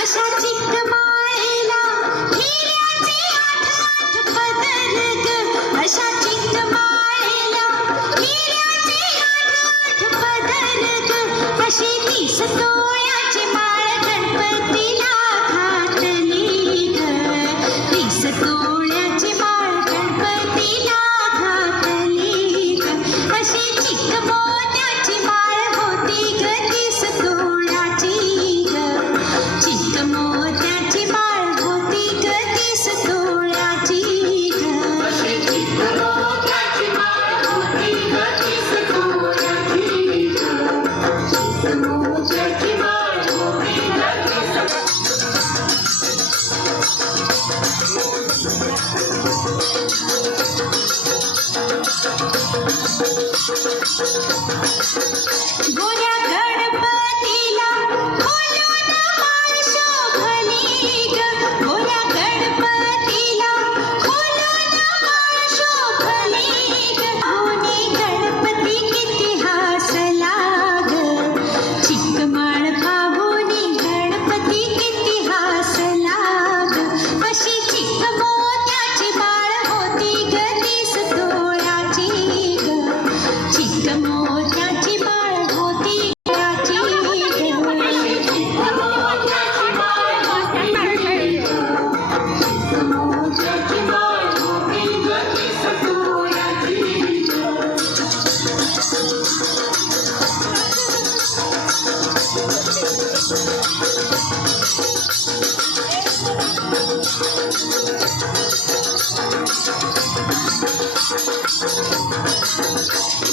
अशा चित्तमाळेला हिऱ्याचे आठ आठ पदर ग. अशा चित्तमाळेला हिऱ्याचे आठ आठ पदर ग. अशी 30 तोळ्याची माळ गणपतीला घातली ग. 30 तोळ्याची माळ गणपतीला घातली ग. अशी चित्तमोत्याची माळ होती ग 30 तोळ्याची ग. चित्तमोत्याची माळ होती ग 30 तोळ्याची ग. अशी चित्तमोत्याची माळ होती ग 30 तोळ्याची ग. चित्तमोत्याची माळ होती ग 30 गोऱ्या गणपतीला फुलून माळ शोभली ग. गोऱ्या गणपतीला फुलून माळ शोभली ग. होनी गणपती किती हसला ग. चिक माळ पाहुनी गणपती किती हसला ग. अशी चिक मोत्याची माळ होती ग 30 तोळ्याची ग. चिक मोत्याची माळ होती त्याची ग. चित्तमोत्याची माळ होती ग. चित्तमोत्याची माळ होती ग 30 तोळ्याची ग.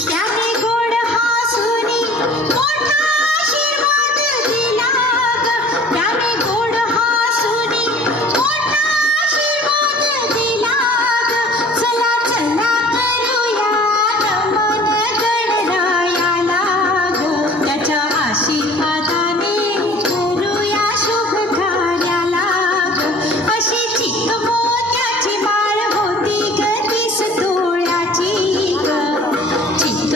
त्याने गोड हसूनी मोठा आशीर्वाद दिला ग. त्याने गोड हसूनी मोठा आशीर्वाद दिला ग. चला चला करूया नमन गणरायाला ग. त्याच्या आशीर्वादाने करूया शुभ कार्याला ग. अशी चिक मोत्याची माळ होती ग 30 तोळ्याची ग. चिक